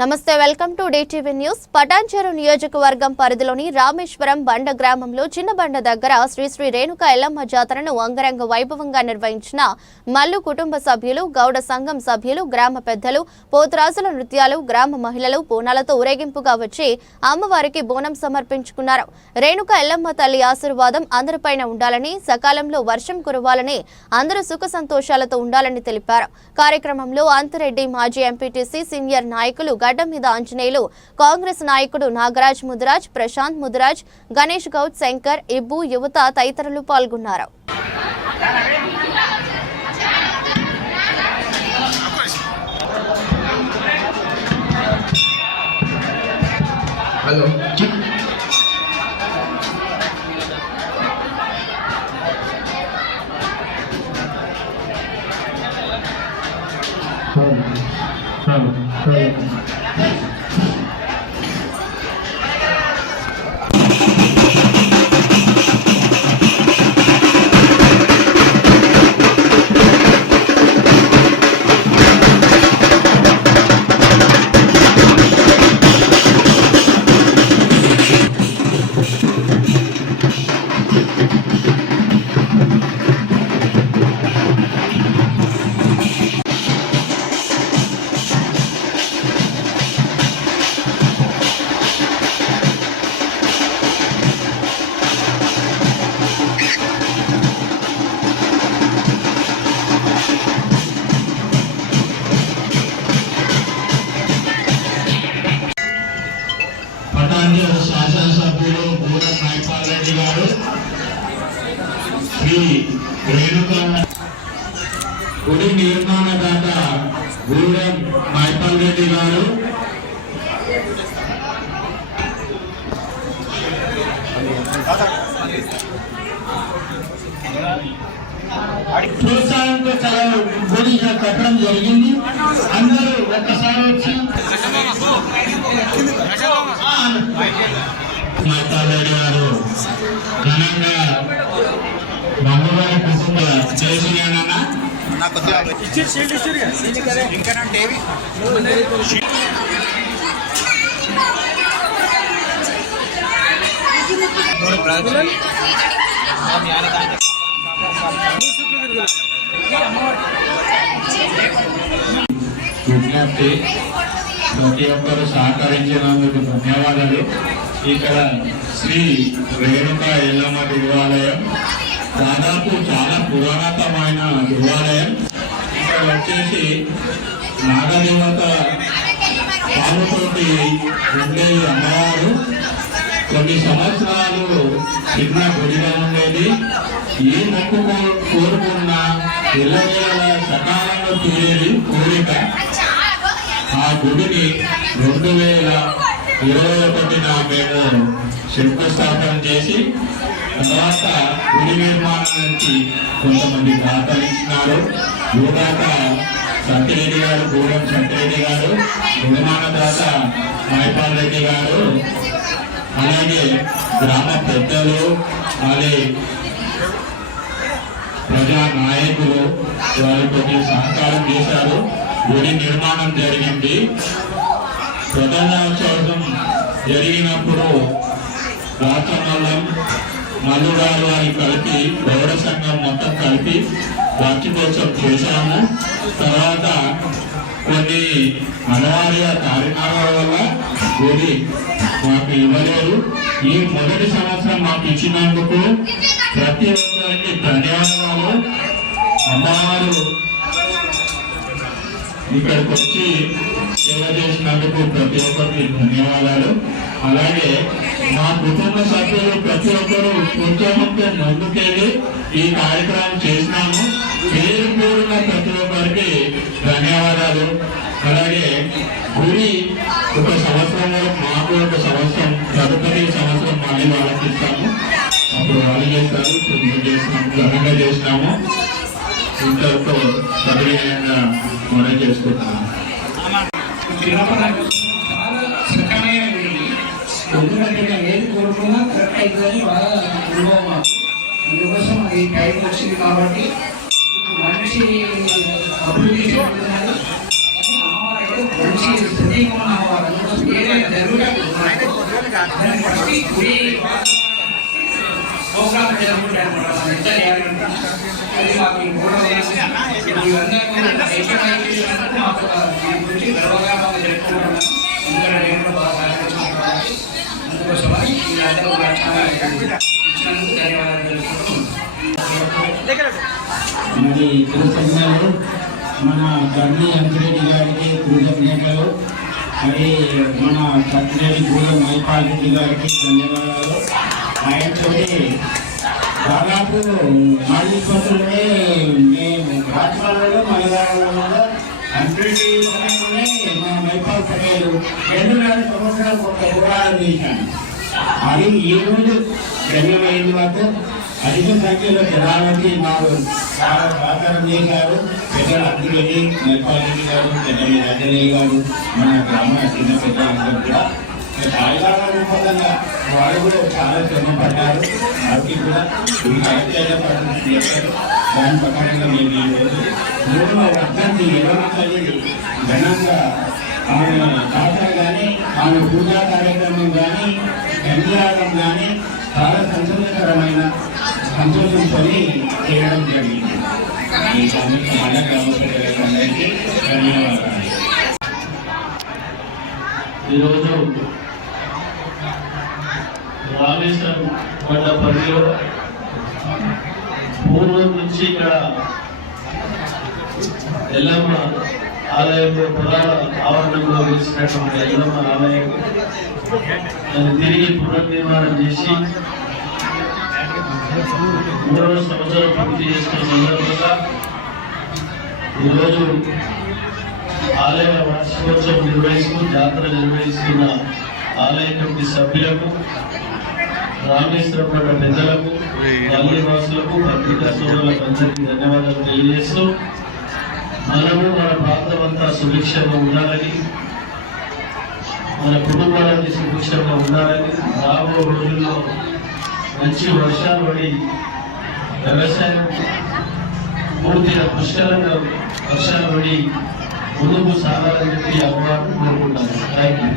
నమస్తే welcome to DTV news. Patancheru నియోజకవర్గం పరిధిలోని రామేశ్వరం బండ గ్రామంలో చిన్న బండ దగ్గర శ్రీ శ్రీ రేణుకా ఎల్లమ్మ జాతరను అంగరంగ వైభవంగా నిర్వహించిన మల్లు కుటుంబ సభ్యులు, గౌడ సంఘం సభ్యులు, గ్రామ పెద్దలు, పోతురాజుల నృత్యాలు, గ్రామ మహిళలు బోనాలతో ఊరేగింపుగా వచ్చి అమ్మవారికి బోనం సమర్పించుకున్నారు. రేణుకా ఎల్లమ్మ తల్లి ఆశీర్వాదం అందరిపైన ఉండాలని, సకాలంలో వర్షం కురవాలని, అందరూ సుఖ సంతోషాలతో ఉండాలని తెలిపారు. కార్యక్రమంలో అంతిరెడ్డి మాజీ ఎంపీటీసీ సీనియర్ నాయకులు గడ్డం మీద ఆంజనేయులు, కాంగ్రెస్ నాయకుడు నాగరాజ్ ముదిరాజ్, ప్రశాంత్ ముదిరాజ్, గణేష్ గౌడ్, శంకర్, ఇబ్బు, యువత తదితరులు పాల్గొన్నారు. పటాన్చెరు శాసనసభ్యులు గూడెం మైపాల్ రెడ్డి గారు, శ్రీ రేణుకా గుడి నిర్మాణదాత గూడెం మైపాల్ రెడ్డి గారు, ప్రోత్సాహంతో చాలా గుడి కట్టడం జరిగింది. అందరూ ఒక్కసారి వచ్చి మైపాల్ గారు ఘనంగా మమ్మగారి కుటుంబ చేసినానన్నా విజ్ఞప్తి, ప్రతి ఒక్కరు సహకరించినందుకు ధన్యవాదాలు. ఇక్కడ శ్రీ రేణుకా ఎల్లమ్మ దేవాలయం దాదాపు చాలా పురాతనమైన దేవాలయం. ఇక్కడ వచ్చేసి నాగదేవత పాలతోటి ఉండే అమ్మవారు కొన్ని సంవత్సరాలు చిన్న గుడిగా ఉండేది. ఏ మొక్కు కోరుకున్న పిల్లల సకాలంలో తీరేది కోరిక. ఆ గుడిని 2021 మేము శంకుస్థాపన చేసి తర్వాత గుడి నిర్మాణానికి కొంతమంది దాతలు ఇచ్చినారు. భూదాత సంతిరెడ్డి గారు, గూడెం సంతిరెడ్డి గారు, నిర్మాణదాత మైపాల్ రెడ్డి గారు, అలాగే గ్రామ పెద్దలు, అలాగే ప్రజా నాయకులు వారికి సహకారం చేశారు. గుడి నిర్మాణం జరిగింది. ప్రధానోత్సవం జరిగినప్పుడు రాచమల్లం మల్లుగారు వారి కలిపి గౌడ సంఘం మొత్తం కలిపి వార్షికోత్సవం చేశాము. తర్వాత కొన్ని అనివార్య కారణాల వల్ల గుడి మాకు ఇవ్వలేదు. ఈ మొదటి సంవత్సరం మాకు ఇచ్చినందుకు ప్రతి ఒక్కరికి ధన్యవాదాలు. అమ్మవారు ఇక్కడికి వచ్చి సేవ చేసినందుకు ప్రతి ఒక్కరికి ధన్యవాదాలు. అలాగే మా కుటుంబ సభ్యులు ప్రతి ఒక్కరు కొంచెంతో ముందుకెళ్ళి ఈ కార్యక్రమం చేసినాము. పేరు పేరున ప్రతి ఒక్కరికి ధన్యవాదాలు. అలాగే గుడి ఒక సంవత్సరం వరకు, మాకు ఒక సంవత్సరం, తదుపరి సంవత్సరం మళ్ళీ వాళ్ళకి ఇస్తాము. అప్పుడు వాళ్ళు చేస్తారు. ఇప్పుడు మేము చేసినాము, ఘనంగా చేసినాము. ఇంతతో సవినయంగా మనం చేసుకుంటున్నాము. ఎందుకంటే ఏది కోరుకున్నా కరెక్ట్ అవుతుందని బాగా అనుభవం. అందుకోసం అది టైం వచ్చింది కాబట్టి మనిషి అభివృద్ధి చెందుతున్నారు. మంచి సజీవంగా గుడి ప్రోగ్రామ్ జరుగుతుంటాయి అనమాట. మన ఎంత చేయాలంటే అది మాకు ఈ మూడవ మాకు దీని గురించి గర్వంగా మాకు జరుపుకుంటున్నాం. ఎందుకంటే నేను కూడా బాగా సహకరించుకుంటున్నాను. అందుకోసమని వీళ్ళందరూ నాకు చాలా ఇచ్చినందుకు ధన్యవాదాలు తెలుపుకుంటున్నాను. మరి కృతజ్ఞతలు మన గర్ని అంకిరెడ్డి గారికి కృతజ్ఞతలు. మరి మన సత్యరెడ్డి గూడ మైపాల్ రెడ్డి గారికి ధన్యవాదాలు. ఆయనతో దాదాపు 4 పత్రులే మేము రాజపాలలో మలయాళంలో అంకిరెడ్డి మా మైపాల్ పటేలు 2.5 సంవత్సరాలు ఒక పోరాటం చేశాను. అది ఈ రోజు ధన్యమైంది. మాకు అధిక సంఖ్యలో జనాలకి మాకు చాలా సహకారం చేశారు. పెద్దల అబ్దుల్ని మైపాల్ గారు, పెద్దల రాజయ్య గారు, మన గ్రామ చిన్న పెద్దలందరూ కూడా చాలా రూపంగా వాళ్ళు కూడా చాలా శ్రమపడ్డారు. వారికి కూడా చేశారు. దాని ప్రకారంగా మేము ఈరోజు 3వ వర్ధంతి నిర్వహించాలి ఘనంగా ఆమె జాతర కానీ ఆమె పూజా కార్యక్రమం కానీ గంజారం కానీ చాలా సంతోషకరమైన సంతోషంతో చేయడం జరిగింది. ఈ సమస్య మన గ్రామ ప్రజలందరికీ ధన్యవాదాలు. ఈరోజు రామేశ్వరం కొండ పరిధిలో పూర్వం నుంచి ఇక్కడ ఎల్లమ్మ ఆలయంలో ప్రధాన ఆవరణంలో వేసినటువంటి ఎల్లమ్మ ఆలయం దాన్ని తిరిగి పునర్నిర్మాణం చేసి 3వ సంవత్సరం పూర్తి చేసుకున్న సందర్భంగా ఈరోజు ఆలయ వార్షికోత్సవం నిర్వహిస్తూ జాతర నిర్వహిస్తున్న ఆలయ కమిటీ సభ్యులకు, రామేశ్వరం పడ్డ పెద్దలకు, పల్లెవాసులకు, పత్రికా సోదరులకు అందరికీ ధన్యవాదాలు తెలియజేస్తూ మనము మన ప్రాంతం అంతా సుభిక్షంగా ఉండాలని, మన కుటుంబాలన్నీ సుభిక్షంగా ఉండాలని, రాబో రోజుల్లో మంచి వర్షాలు పడి వ్యవసాయం పూర్తిగా పుష్కలంగా వర్షాలు పడి ముందుకు సాగాలని చెప్పి అమ్మవారిని కోరుకుంటాను. Thank you.